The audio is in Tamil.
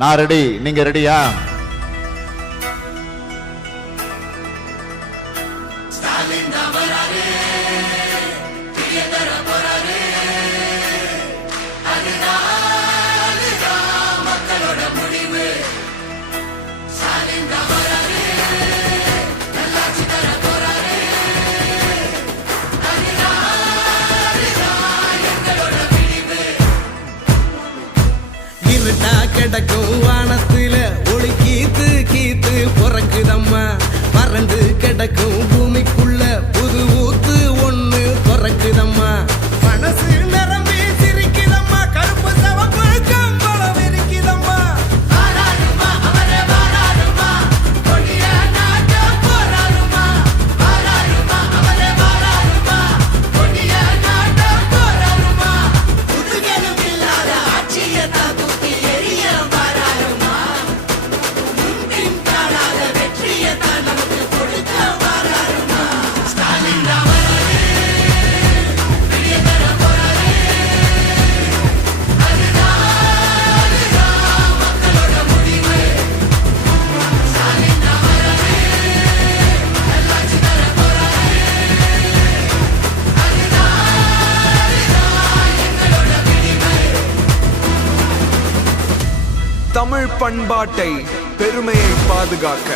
நான் ரெடி, நீங்க ரெடியா? கிடக்கும் வானத்துல ஒளி கீத்து கீத்து பொறக்குதம்மா. பறந்து கிடக்கும் பூமிக்குள்ள புது ஊத்து ஒண்ணு பொறக்குதம்மா. மனசு நிரம்பி சிரிக்குதம்மா. கருப்பு சவப்பு கம்பளம் விரிக்குதம்மா. தமிழ் பண்பாட்டை பெருமையை பாதுகாக்க